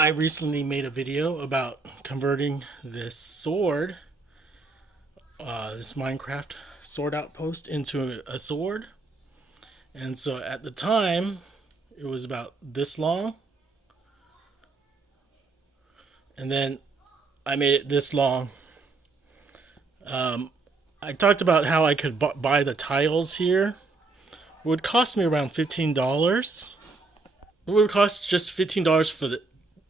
I recently made a video about converting this sword, this Minecraft sword outpost, into a sword. And so at the time, it was about this long. And then I made it this long. I talked about how I could buy the tiles here. It would cost me around $15. It would cost just $15 for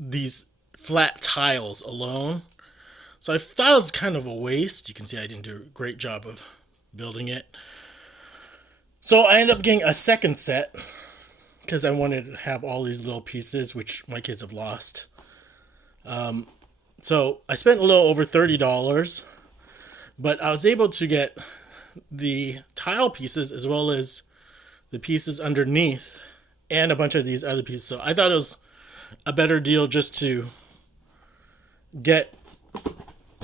these flat tiles alone. So I thought it was kind of a waste. You can see I didn't do a great job of building it. So I ended up getting a second set because I wanted to have all these little pieces, which my kids have lost. So I spent a little over $30, but I was able to get the tile pieces as well as the pieces underneath and a bunch of these other pieces. So I thought it was a better deal just to get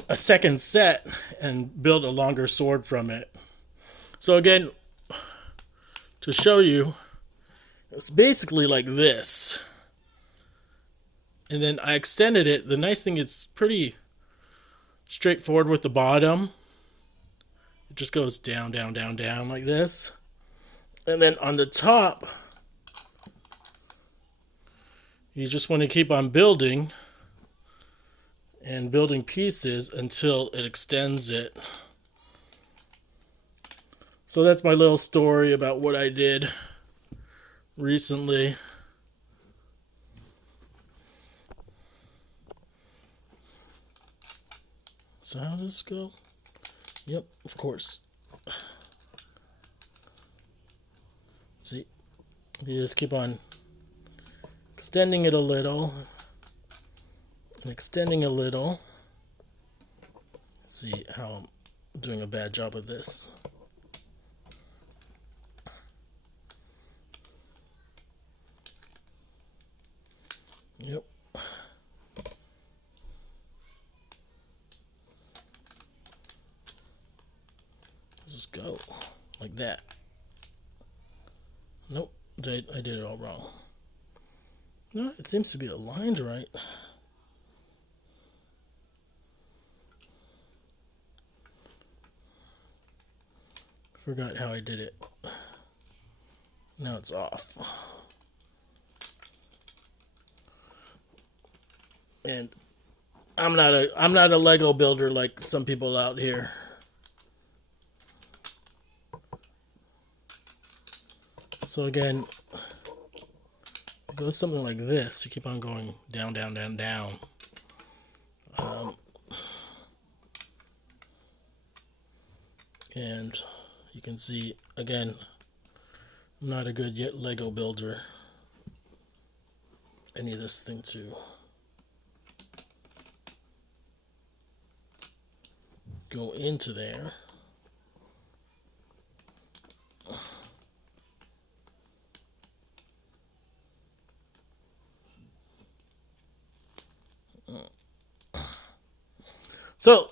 a second set and build a longer sword from it. So again, to show you, it's basically like this. And then I extended it. The nice thing, it's pretty straightforward with the bottom. It just goes down, down, down, down like this. And then on the top, you just want to keep on building and building pieces until it extends it. So that's my little story about what I did recently. So how does this go? Yep, of course. See, you just keep on extending it a little and extending a little. See how I'm doing a bad job of this. Yep. Just go like that. Nope, I did it all wrong. No, it seems to be aligned right. Forgot how I did it. Now it's off. And I'm not a Lego builder like some people out here. So again, it goes something like this. You keep on going down, down, down, down. And you can see, again, I'm not a good yet Lego builder. I need this thing to go into there. So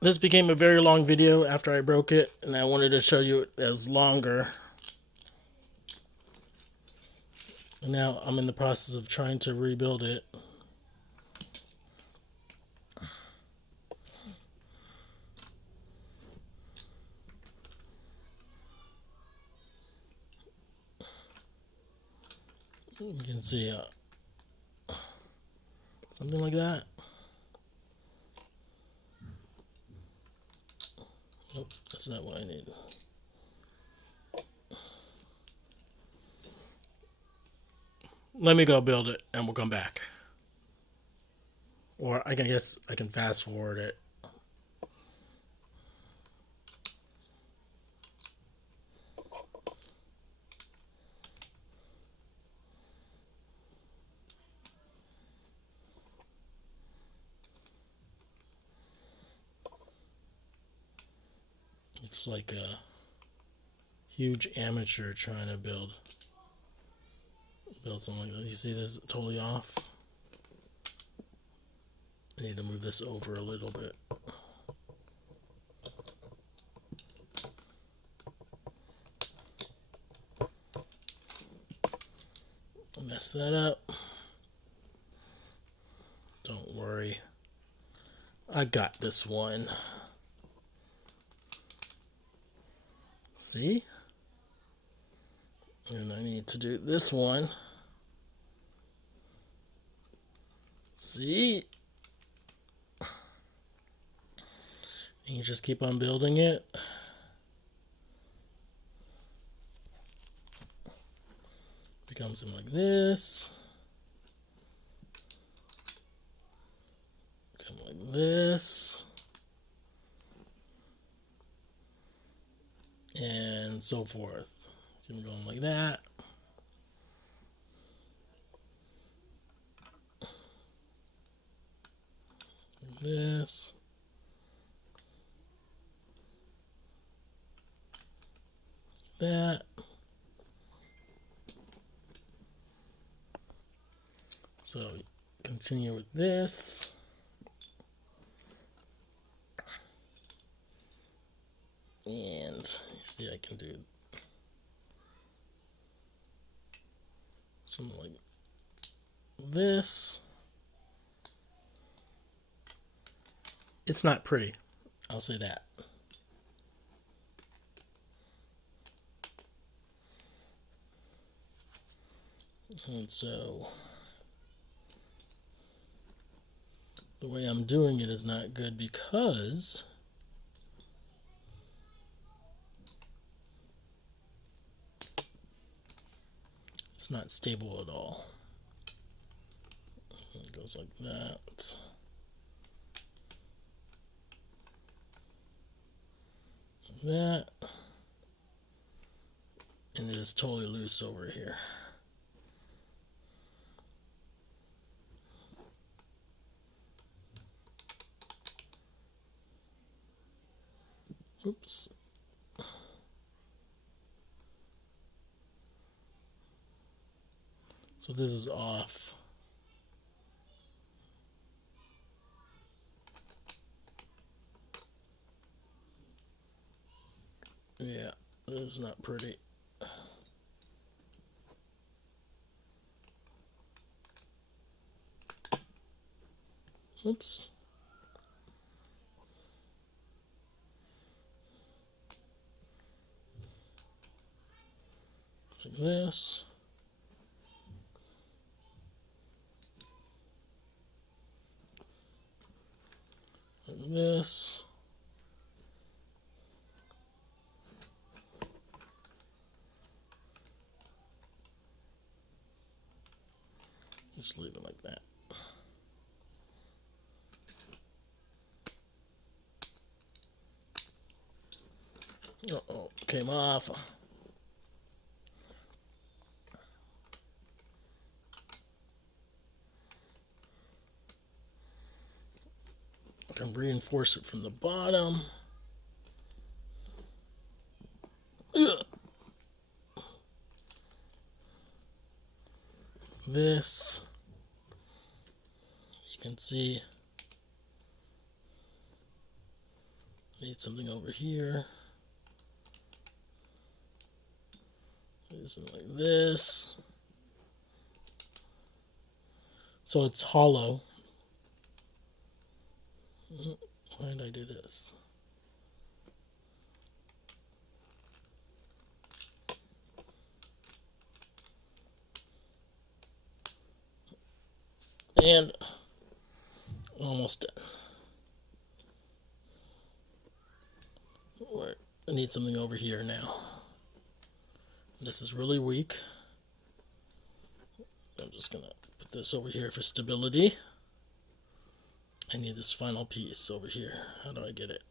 this became a very long video after I broke it, and I wanted to show you it as longer. And now I'm in the process of trying to rebuild it. You can see something like that. Nope, that's not what I need. Let me go build it and we'll come back. Or I guess I can fast forward it. It's like a huge amateur trying to build something like that. You see this totally off? I need to move this over a little bit. Mess that up. Don't worry. I got this one. See? And I need to do this one. See? And you just keep on building it. Becomes something like this. Become like this. And so forth. Keep going like that. This. That. So continue with this. And you see I can do something like this. It's not pretty, I'll say that. And so the way I'm doing it is not good because it's not stable at all. It goes like that. That. And it is totally loose over here. Oops. So this is off. Yeah, this is not pretty. Oops. Like this. Like this. Just leave it like that. Uh-oh, came off. I can reinforce it from the bottom. Ugh. This, you can see, need something over here. Do something like this. So it's hollow. Why did I do this? And almost done. I need something over here now. This is really weak. I'm just gonna put this over here for stability. I need this final piece over here. How do I get it?